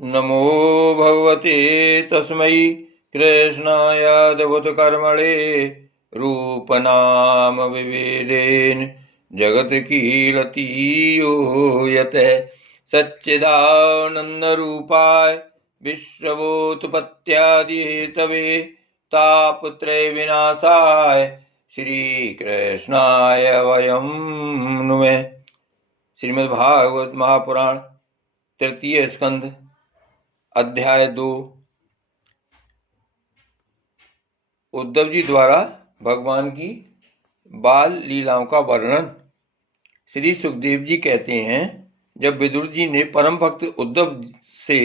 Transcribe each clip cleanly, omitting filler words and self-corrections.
नमो भगवते तस्मै कृष्णायादभूतकर्मणे रूपनाम विभेदेन जगत्कीलतीयो यतः सच्चिदानन्दरूपाय विश्वभूतपत्यादिहेतवे तापत्रयविनाशाय श्रीकृष्णाय वयं नुमः। श्रीमद्भागवत महापुराण तृतीय स्कंध अध्याय 2। उद्धव जी द्वारा भगवान की बाल लीलाओं का वर्णन। श्री सुखदेव जी कहते हैं, जब विदुर जी ने परम भक्त उद्धव से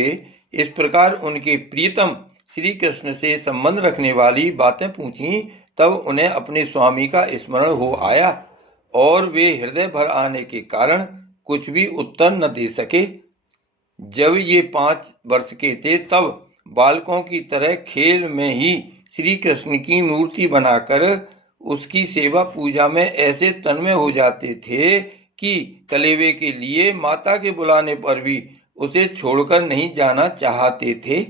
इस प्रकार उनके प्रियतम श्री कृष्ण से संबंध रखने वाली बातें पूछी, तब उन्हें अपने स्वामी का स्मरण हो आया और वे हृदय भर आने के कारण कुछ भी उत्तर न दे सके। जब ये 5 वर्ष के थे, तब बालकों की तरह खेल में ही श्री कृष्ण की मूर्ति बनाकर उसकी सेवा पूजा में ऐसे तन्मय हो जाते थे कि कलेवे के लिए माता के बुलाने पर भी उसे छोड़कर नहीं जाना चाहते थे।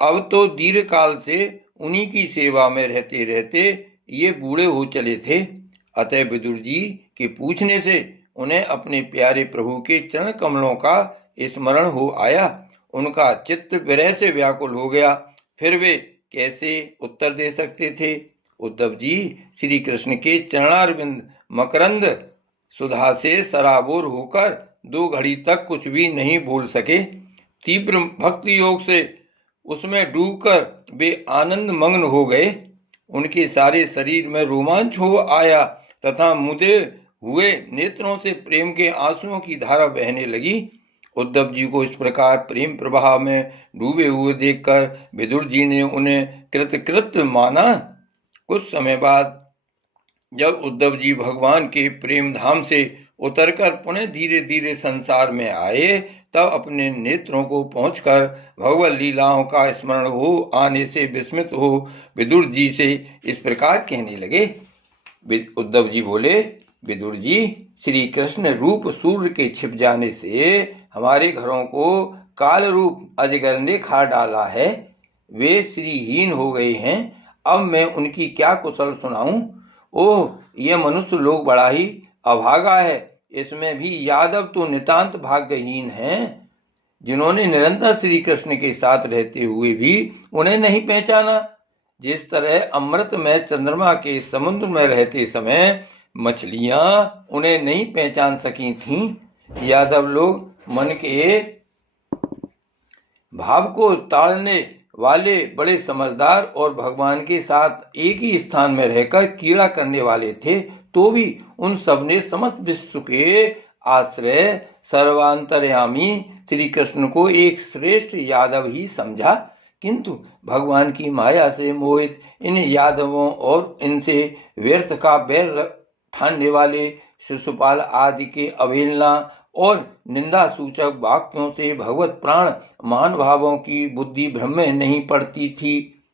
अब तो दीर्घ काल से उन्हीं की सेवा में रहते रहते ये बूढ़े हो चले थे। अतः विदुर जी के पूछने से उन्हें अपने प्यारे प्रभु के चरण कमलों का स्मरण हो आया। उनका चित्त विरह से व्याकुल हो गया। फिर वे कैसे उत्तर दे सकते थे। उद्धव जी श्री कृष्ण के चरणारविंद मकरंद सुधा से सराबोर होकर 2 घड़ी तक कुछ भी नहीं बोल सके। तीव्र भक्ति योग से उसमें डूबकर वे आनंद मग्न हो गए। उनके सारे शरीर में रोमांच हो आया तथा मुदे हुए नेत्रों से प्रेम के आंसुओं की धारा बहने लगी। उद्धव जी को इस प्रकार प्रेम प्रवाह में डूबे हुए देखकर विदुर जी ने उन्हें कृतकृत माना। कुछ समय बाद जब उद्धव जी भगवान के प्रेम धाम से उतरकर पुनः धीरे धीरे संसार में आए, तब अपने नेत्रों को पहुंचकर भगवत लीलाओं का स्मरण हो आने से विस्मित हो विदुर जी से इस प्रकार कहने लगे। उद्धव जी बोले, विदुर जी, श्री कृष्ण रूप सूर्य के छिप जाने से हमारे घरों को काल रूप अजगर ने खा डाला है। वे श्रीहीन हो गए हैं। अब मैं उनकी क्या कुशल सुनाऊं। ओह, यह मनुष्य लोग बड़ा ही अभागा है। इसमें भी यादव तो नितांत भाग्यहीन हैं, जिन्होंने निरंतर श्री कृष्ण के साथ रहते हुए भी उन्हें नहीं पहचाना। जिस तरह अमृत में चंद्रमा के समुद्र में रहते समय मछलियां उन्हें नहीं पहचान सकी थीं, यादव लोग मन के भाव को ताड़ने वाले बड़े समझदार और भगवान के साथ एक ही स्थान में रहकर कीड़ा करने वाले थे, तो भी उन सब ने समस्त विश्व के आश्रय सर्वांतर्यामी श्री कृष्ण को एक श्रेष्ठ यादव ही समझा। किंतु भगवान की माया से मोहित इन यादवों और इनसे व्यर्थ का बैर ठानने वाले शिशुपाल आदि के अवहेलना और निंदा सूचक वाक्यों से भगवत प्राण महानुभावों की बुद्धि भ्रम में नहीं पड़ती थी।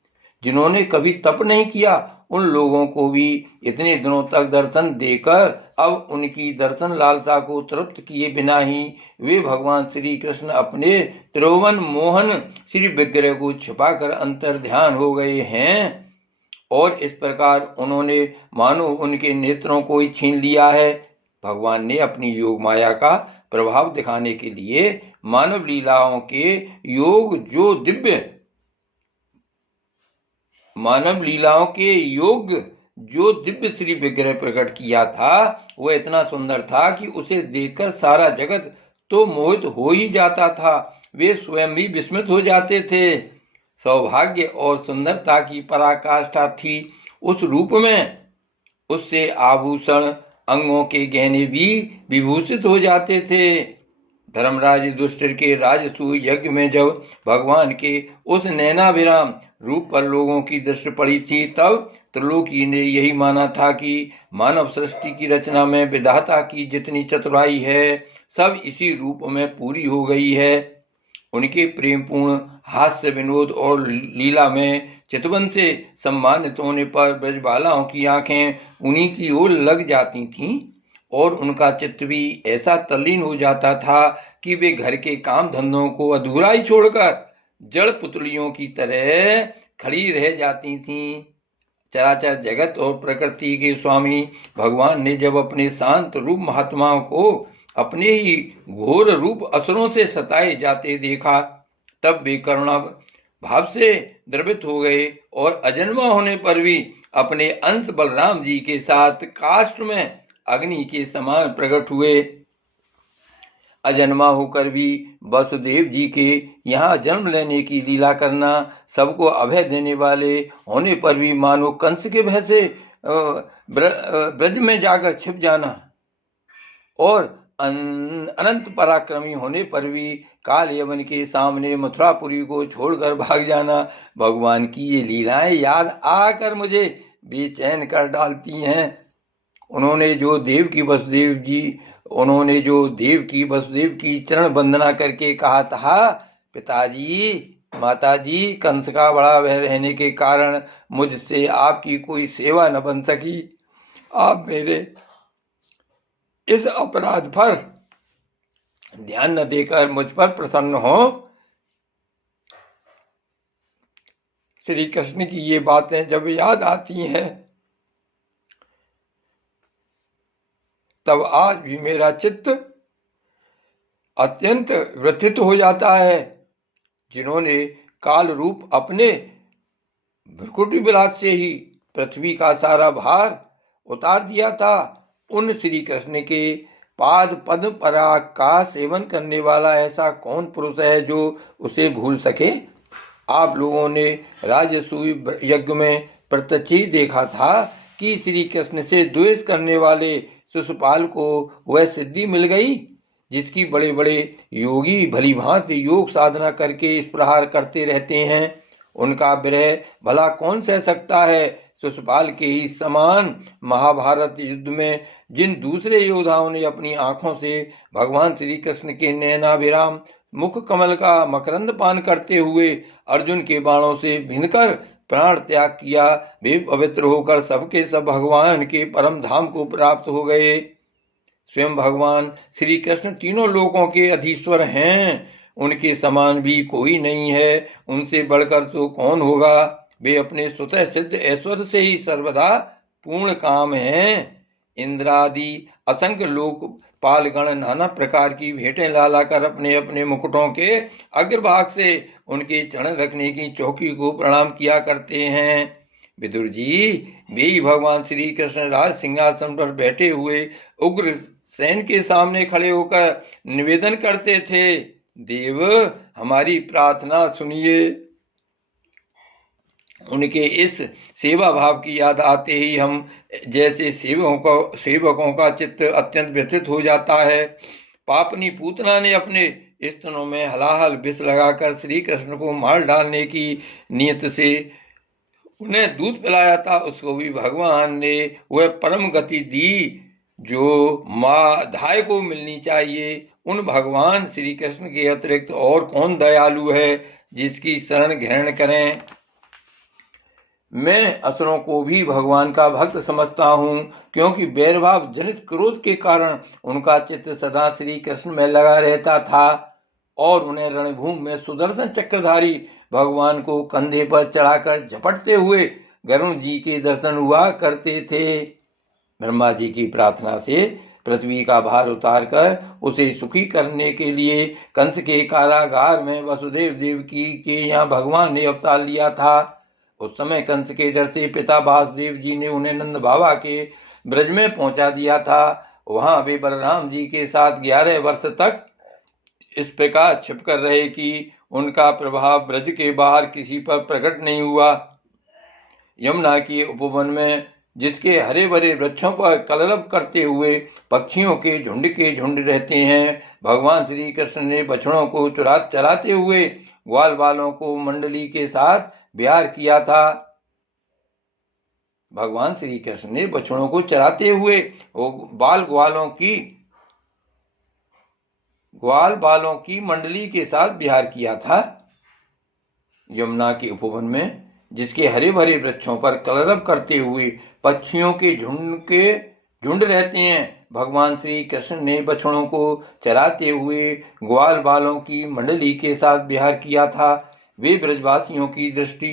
जिन्होंने कभी तप नहीं किया, उन लोगों को भी इतने दिनों तक दर्शन देकर अब उनकी दर्शन लालसा को तृप्त किए बिना ही वे भगवान श्री कृष्ण अपने त्रिभुवन मोहन श्री विग्रह को छिपाकर अंतर ध्यान हो गए हैं। और इस प्रकार उन्होंने मानो उनके नेत्रों को ही छीन लिया है। भगवान ने अपनी योग माया का प्रभाव दिखाने के लिए मानव लीलाओं के योग जो दिव्य श्री विग्रह प्रकट किया था, वह इतना सुंदर था कि उसे देखकर सारा जगत तो मोहित हो ही जाता था। वे स्वयं भी विस्मित हो जाते थे। सौभाग्य और सुंदरता की पराकाष्ठा थी उस रूप में। उससे आभूषण, अंगों के गहने भी विभूषित हो जाते थे। धर्मराज युधिष्ठिर के राजसूय यज्ञ में जब भगवान के उस नैनाभिराम रूप पर लोगों की दृष्टि पड़ी थी, तब त्रिलोकी ने यही माना था कि मानव सृष्टि की रचना में विधाता की जितनी चतुराई है, सब इसी रूप में पूरी हो गई है। उनके प्रेमपूर्ण हास्य विनोद और लीला में चितवन से सम्मानित होने पर ब्रजबालाओं की आंखें उन्हीं की ओर लग जाती थीं और उनका चित्त भी ऐसा तल्लीन हो जाता था कि वे घर के काम धंधों को अधूरा ही छोड़कर जड़ पुतलियों की तरह खड़ी रह जाती थीं। चराचर जगत और प्रकृति के स्वामी भगवान ने जब अपने शांत रूप महात्माओं को अपने ही घोर रूप असुरों से सताए जाते देखा, तब वे करुणा भाव से द्रवित हो गए और अजन्मा होने पर भी अपने अंश बलराम जी के साथ काष्ठ में अग्नि के समान प्रकट हुए। अजन्मा होकर भी वसुदेव जी के यहाँ जन्म लेने की लीला करना, सबको अभय देने वाले होने पर भी मानो कंस के भय से ब्रज में जाकर छिप जाना और अनंत पराक्रमी होने पर भी काल यवन के सामने मथुरापुरी को छोड़कर भाग जाना, भगवान की ये लीलाएं याद आकर मुझे बेचैन कर डालती हैं। उन्होंने जो देव की वसुदेव की चरण वंदना करके कहा था, पिताजी माताजी, कंस का बड़ा भय रहने के कारण मुझसे आपकी कोई सेवा न बन सकी। आप मेरे इस अपराध पर ध्यान न देकर मुझ पर प्रसन्न हो। श्री कृष्ण की ये बातें जब याद आती हैं तब आज भी मेरा चित्त अत्यंत व्यथित हो जाता है। जिन्होंने काल रूप अपने भ्रुकुटी विलास से ही पृथ्वी का सारा भार उतार दिया था, उन श्री कृष्ण के पाद पद्म पराग का सेवन करने वाला ऐसा कौन पुरुष है जो उसे भूल सके। आप लोगों ने राजसूय यज्ञ में प्रत्यक्ष ही देखा था कि श्री कृष्ण से द्वेष करने वाले शिशुपाल को वह सिद्धि मिल गई जिसकी बड़े बड़े योगी भली भांति योग साधना करके इस प्रहार करते रहते हैं। उनका विरह भला कौन सह सकता है। शिशुपाल के ही समान महाभारत युद्ध में जिन दूसरे योद्धाओं ने अपनी आंखों से भगवान श्री कृष्ण के नैनाभिराम मुख कमल का मकरंद पान करते हुए अर्जुन के बाणों से भिनकर प्राण त्याग किया, वे पवित्र होकर सबके सब भगवान के परम धाम को प्राप्त हो गए। स्वयं भगवान श्री कृष्ण तीनों लोकों के अधीश्वर हैं, उनके समान भी कोई नहीं है, उनसे बढ़कर तो कौन होगा। वे अपने स्वतः सिद्ध ऐश्वर्य से ही सर्वदा पूर्ण काम हैं। इंद्रादि असंख्य लोकपालगण नाना प्रकार की भेंटें ला कर अपने अपने मुकुटों के अग्रभाग से उनके चरण रखने की चौकी को प्रणाम किया करते हैं। विदुर जी, वे भगवान श्री कृष्ण राज सिंहासन पर बैठे हुए उग्र सेन के सामने खड़े होकर निवेदन करते थे, देव हमारी प्रार्थना सुनिए। उनके इस सेवा भाव की याद आते ही हम जैसे सेवकों का चित्त अत्यंत व्यथित हो जाता है। पापनी पूतना ने अपने स्तनों में हलाहल विष लगाकर श्री कृष्ण को मार डालने की नियत से उन्हें दूध पिलाया था, उसको भी भगवान ने वह परम गति दी जो माधाय को मिलनी चाहिए। उन भगवान श्री कृष्ण के अतिरिक्त और कौन दयालु है जिसकी शरण ग्रहण करें। मैं असुरों को भी भगवान का भक्त समझता हूँ, क्योंकि बैरभाव जनित क्रोध के कारण उनका चित्त सदा श्री कृष्ण में लगा रहता था और उन्हें रणभूमि में सुदर्शन चक्रधारी भगवान को कंधे पर चढ़ाकर झपटते हुए गरुण जी के दर्शन हुआ करते थे। ब्रह्मा जी की प्रार्थना से पृथ्वी का भार उतारकर उसे सुखी करने के लिए कंस के कारागार में वसुदेव देवकी के यहाँ भगवान ने अवतार लिया था। उस समय कंस के डर से पिता वासुदेव जी ने उन्हें नंद बाबा के ब्रज में पहुंचा दिया था। वहां वे बलराम जी के साथ 11 वर्ष तक इस प्रकार छिपकर रहे कि उनका प्रभाव ब्रज के बाहर किसी पर प्रकट नहीं हुआ। यमुना के उपवन में जिसके हरे भरे वृक्षों पर कलरव करते हुए पक्षियों के झुंड रहते हैं, भगवान श्री कृष्ण ने बछड़ों को चराते हुए ग्वाल बालों को मंडली के साथ विहार किया था। भगवान श्री कृष्ण ने बछड़ों को चराते हुए ग्वाल बालों की मंडली के साथ विहार किया था। यमुना के उपवन में जिसके हरे भरे वृक्षों पर कलरव करते हुए पक्षियों के झुंड झुंड रहते हैं। भगवान श्री कृष्ण ने बछड़ों को चराते हुए ग्वाल बालों की मंडली के साथ विहार किया था। वे ब्रजवासियों की दृष्टि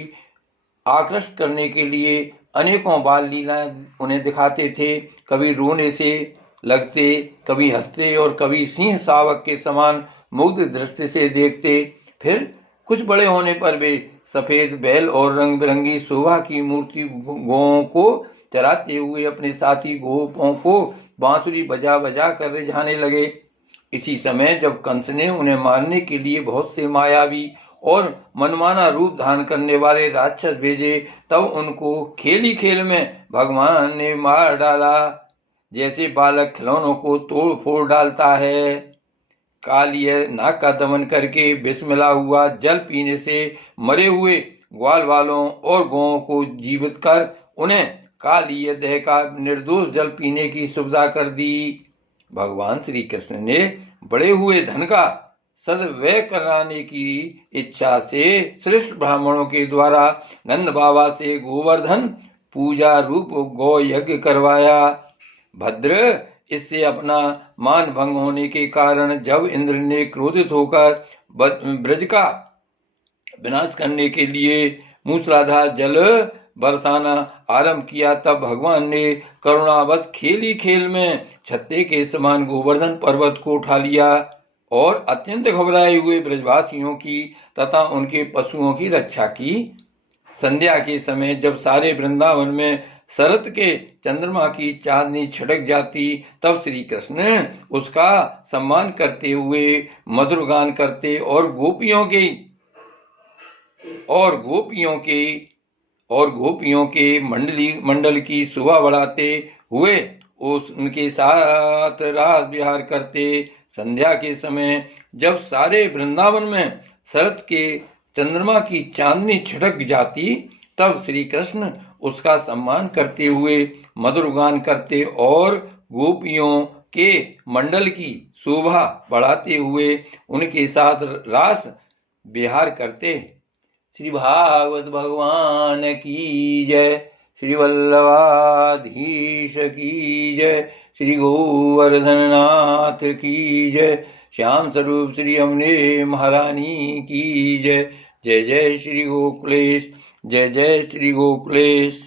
आकृष्ट करने के लिए अनेकों बाल लीलाएं उन्हें दिखाते थे। कभी रोने से लगते, कभी हंसते और कभी सिंह शावक के समान मुग्ध दृष्टि से देखते। फिर कुछ बड़े होने पर वे सफेद बैल और रंग बिरंगी शोभा की मूर्ति गौओं को चराते हुए अपने साथी गोपों को बांसुरी बजा बजा कर रिझाने लगे। इसी समय जब कंस ने उन्हें मारने के लिए बहुत से मायावी और मनमाना रूप धारण करने वाले राक्षस भेजे, तब उनको खेल ही खेल में भगवान ने मार डाला, जैसे बालक खिलौनों को तोड़ फोड़ डालता है। कालिय नाग का दमन करके विष मिला हुआ जल पीने से मरे हुए ग्वाल वालों और गौओं को जीवित कर उन्हें कालिय देह का निर्दोष जल पीने की सुविधा कर दी। भगवान श्री कृष्ण ने बड़े हुए धन का सदव्यय कराने की इच्छा से श्रेष्ठ ब्राह्मणों के द्वारा नंद बाबा से गोवर्धन पूजा रूप गौ यज्ञ करवाया। भद्र, इससे अपना मान भंग होने के कारण जब इंद्र ने क्रोधित होकर ब्रज का विनाश करने के लिए मूसलाधार जल बरसाना आरंभ किया, तब भगवान ने करुणावश खेल ही खेल में छत्ते के समान गोवर्धन पर्वत को उठा लिया और अत्यंत घबराए हुए ब्रजवासियों की तथा उनके पशुओं की रक्षा की। संध्या के समय जब सारे वृंदावन में शरत के चंद्रमा की चांदनी छिटक जाती, तब श्री कृष्ण उसका सम्मान करते हुए मधुर गान करते और गोपियों के मंडल की शोभा बढ़ाते हुए उनके साथ रास विहार करते। संध्या के समय जब सारे वृंदावन में शरत के चंद्रमा की चांदनी छिटक जाती, तब श्री कृष्ण उसका सम्मान करते हुए मधुर गान करते और गोपियों के मंडल की शोभा बढ़ाते हुए उनके साथ रास विहार करते। श्री भागवत भगवान की जय, श्री वल्लभाधीश की जय, श्री गोवर्धननाथ की जय, श्याम स्वरूप श्री अम्बे महारानी की जय। जय जय श्री गोकुलेश, जय जय श्री गोकुलेश।